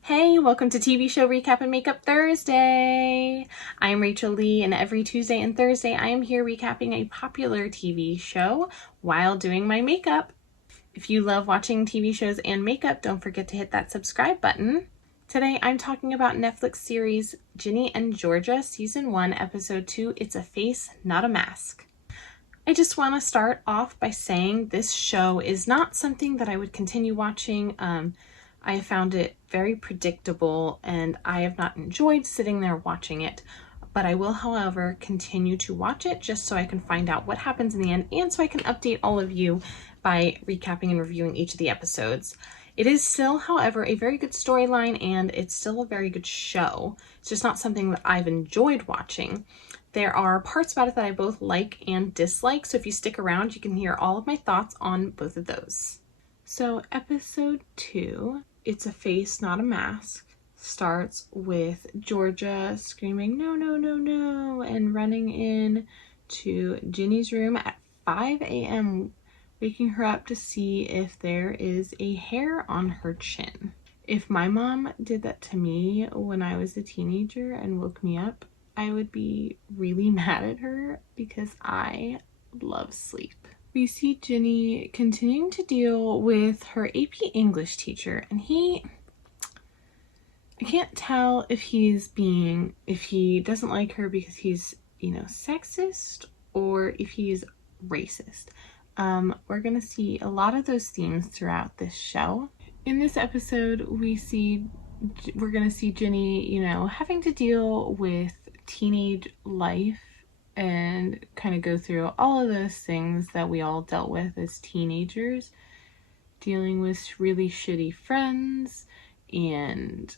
Hey, welcome to TV Show Recap and Makeup Thursday. I'm Rachel Lee, and every Tuesday and Thursday I am here recapping a popular TV show while doing my makeup. If you love watching TV shows and makeup, don't forget to hit that subscribe button. Today I'm talking about Netflix series Ginny and Georgia, Season 1, Episode 2, It's a Face, Not a Mask. I just want to start off by saying this show is not something that I would continue watching. I have found it very predictable and I have not enjoyed sitting there watching it, but I will, however, continue to watch it just so I can find out what happens in the end and so I can update all of you by recapping and reviewing each of the episodes. It is still, however, a very good storyline and it's still a very good show. It's just not something that I've enjoyed watching. There are parts about it that I both like and dislike, so if you stick around, you can hear all of my thoughts on both of those. So episode 2, It's a Face, Not a Mask, starts with Georgia screaming, "No, no, no, no," and running in to Ginny's room at 5 a.m., waking her up to see if there is a hair on her chin. If my mom did that to me when I was a teenager and woke me up, I would be really mad at her because I love sleep. We see Ginny continuing to deal with her AP English teacher, and I can't tell if he doesn't like her because he's, sexist or if he's racist. We're gonna see a lot of those themes throughout this show. In this episode, we're gonna see Ginny, having to deal with teenage life and kind of go through all of those things that we all dealt with as teenagers, dealing with really shitty friends and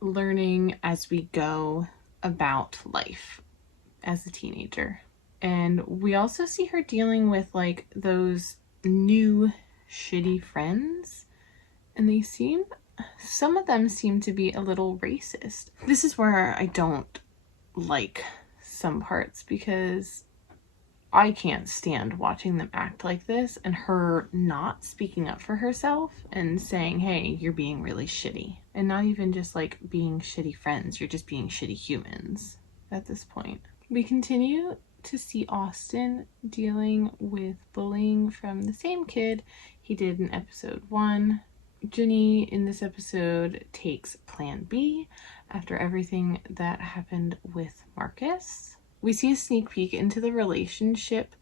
learning as we go about life as a teenager. And we also see her dealing with like those new shitty friends, and some of them seem to be a little racist. This is where I don't like some parts because I can't stand watching them act like this and her not speaking up for herself and saying, hey, you're being really shitty. And not even just like being shitty friends, you're just being shitty humans at this point. We continue to see Austin dealing with bullying from the same kid he did in episode 1. Ginny in this episode takes Plan B after everything that happened with Marcus. We see a sneak peek into the relationship,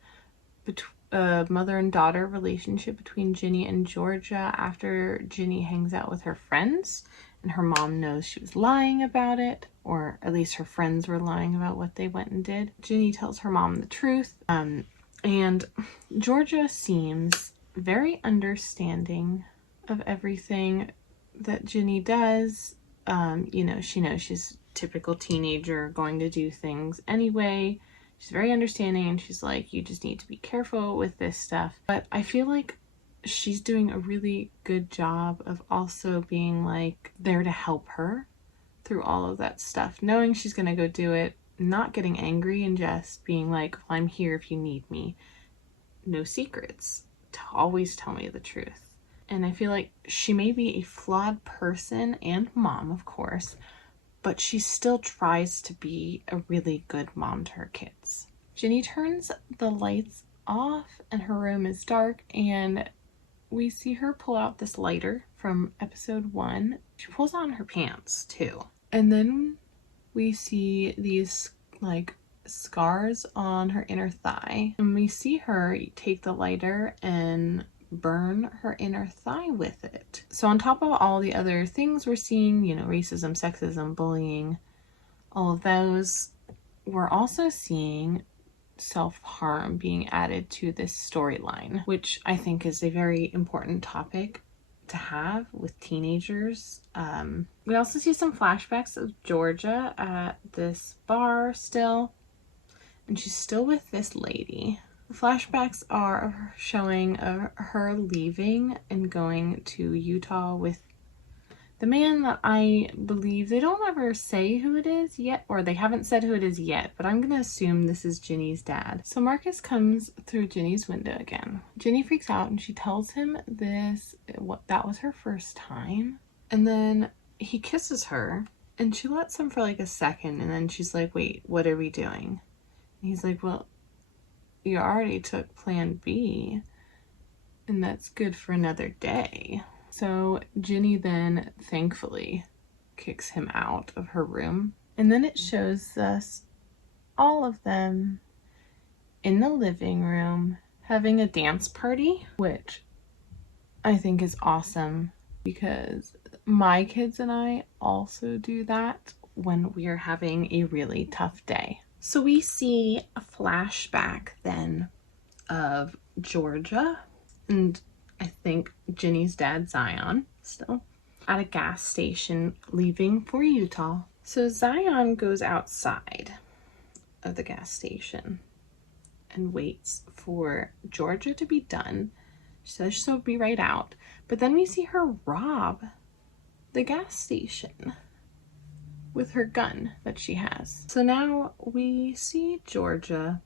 mother and daughter relationship between Ginny and Georgia after Ginny hangs out with her friends and her mom knows she was lying about it, or at least her friends were lying about what they went and did. Ginny tells her mom the truth, and Georgia seems very understanding of everything that Ginny does. She knows she's a typical teenager going to do things anyway. She's very understanding and she's like, you just need to be careful with this stuff. But I feel like she's doing a really good job of also being like there to help her through all of that stuff, knowing she's gonna go do it, not getting angry and just being like, well, I'm here if you need me. No secrets. Always tell me the truth. And I feel like she may be a flawed person and mom, of course, but she still tries to be a really good mom to her kids. Ginny turns the lights off and her room is dark, and we see her pull out this lighter from episode 1. She pulls on her pants too. And then we see these like scars on her inner thigh. And we see her take the lighter and burn her inner thigh with it. So on top of all the other things we're seeing, racism, sexism, bullying, all of those, we're also seeing self-harm being added to this storyline, which I think is a very important topic to have with teenagers. We also see some flashbacks of Georgia at this bar still, and she's still with this lady. The flashbacks are showing her leaving and going to Utah with the man that I believe, they don't ever say who it is yet, or they haven't said who it is yet, but I'm gonna assume this is Ginny's dad. So Marcus comes through Ginny's window again. Ginny freaks out and she tells him that was her first time And then he kisses her and she lets him for like a second, and then she's like, wait, what are we doing? And he's like, well, you already took plan B and that's good for another day. So Ginny then thankfully kicks him out of her room. And then it shows us all of them in the living room having a dance party, which I think is awesome because my kids and I also do that when we are having a really tough day. So we see a flashback then of Georgia and I think Ginny's dad Zion still at a gas station leaving for Utah. So Zion goes outside of the gas station and waits for Georgia to be done. She says she'll be right out. But then we see her rob the gas station with her gun that she has. So now we see Georgia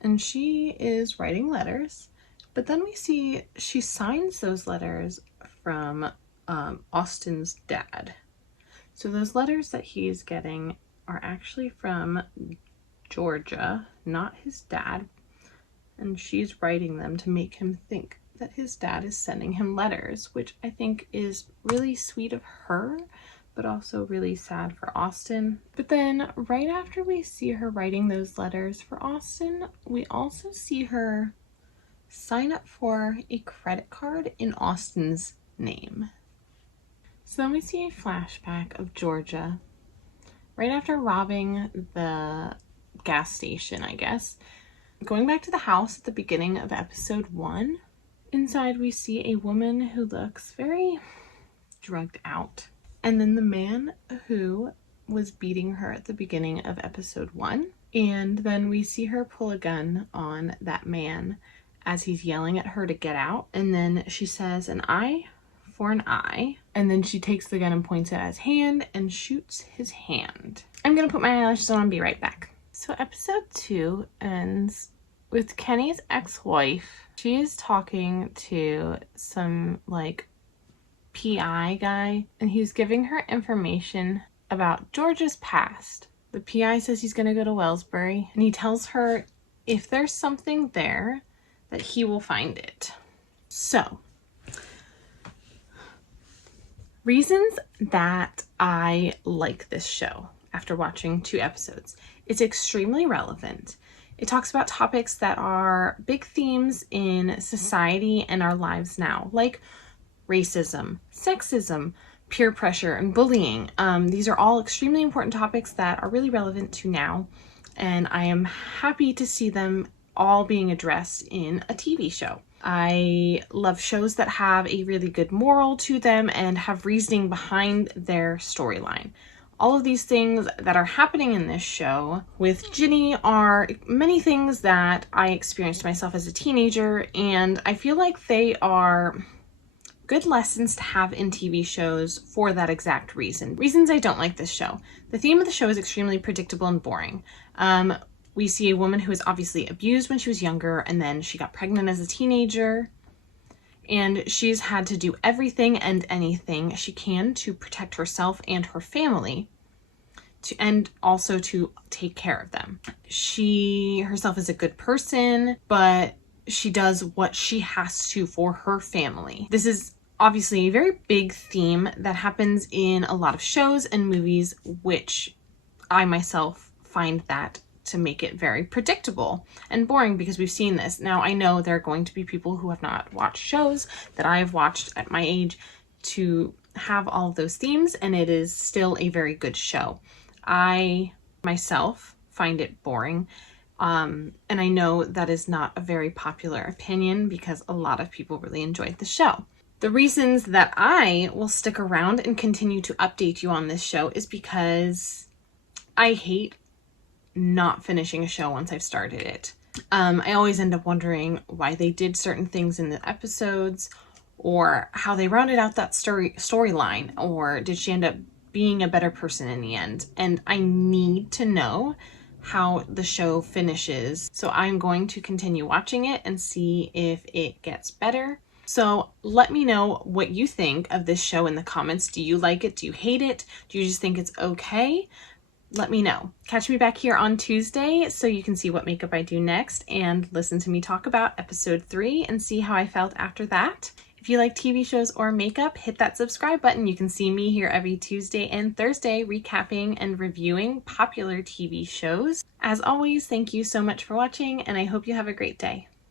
and she is writing letters, but then we see she signs those letters from Austin's dad. So those letters that he's getting are actually from Georgia, not his dad, and she's writing them to make him think that his dad is sending him letters, which I think is really sweet of her, but also really sad for Austin. But then right after we see her writing those letters for Austin, we also see her sign up for a credit card in Austin's name. So then we see a flashback of Georgia right after robbing the gas station, I guess, going back to the house at the beginning of episode 1. Inside we see a woman who looks very drugged out. And then the man who was beating her at the beginning of episode 1. And then we see her pull a gun on that man as he's yelling at her to get out. And then she says, an eye for an eye. And then she takes the gun and points it at his hand and shoots his hand. I'm gonna put my eyelashes on and be right back. So episode 2 ends with Kenny's ex-wife. She is talking to some like PI guy, and he's giving her information about Georgia's past. The PI says he's gonna go to Wellsbury, and he tells her if there's something there that he will find it. So, reasons that I like this show after watching 2 episodes. It's extremely relevant. It talks about topics that are big themes in society and our lives now, like racism, sexism, peer pressure, and bullying. These are all extremely important topics that are really relevant to now, and I am happy to see them all being addressed in a TV show. I love shows that have a really good moral to them and have reasoning behind their storyline. All of these things that are happening in this show with Ginny are many things that I experienced myself as a teenager, and I feel like they are good lessons to have in TV shows for that exact reason. Reasons I don't like this show. The theme of the show is extremely predictable and boring. We see a woman who was obviously abused when she was younger, and then she got pregnant as a teenager. And she's had to do everything and anything she can to protect herself and her family, and also to take care of them. She herself is a good person, but she does what she has to for her family. This is obviously a very big theme that happens in a lot of shows and movies, which I myself find that to make it very predictable and boring because we've seen this. Now, I know there are going to be people who have not watched shows that I have watched at my age to have all of those themes, and it is still a very good show. I myself find it boring, and I know that is not a very popular opinion because a lot of people really enjoyed the show. The reasons that I will stick around and continue to update you on this show is because I hate not finishing a show once I've started it. I always end up wondering why they did certain things in the episodes, or how they rounded out that storyline, or did she end up being a better person in the end? And I need to know how the show finishes. So I'm going to continue watching it and see if it gets better. So let me know what you think of this show in the comments. Do you like it? Do you hate it? Do you just think it's okay? Let me know. Catch me back here on Tuesday so you can see what makeup I do next and listen to me talk about episode 3 and see how I felt after that. If you like TV shows or makeup, hit that subscribe button. You can see me here every Tuesday and Thursday recapping and reviewing popular TV shows. As always, thank you so much for watching, and I hope you have a great day.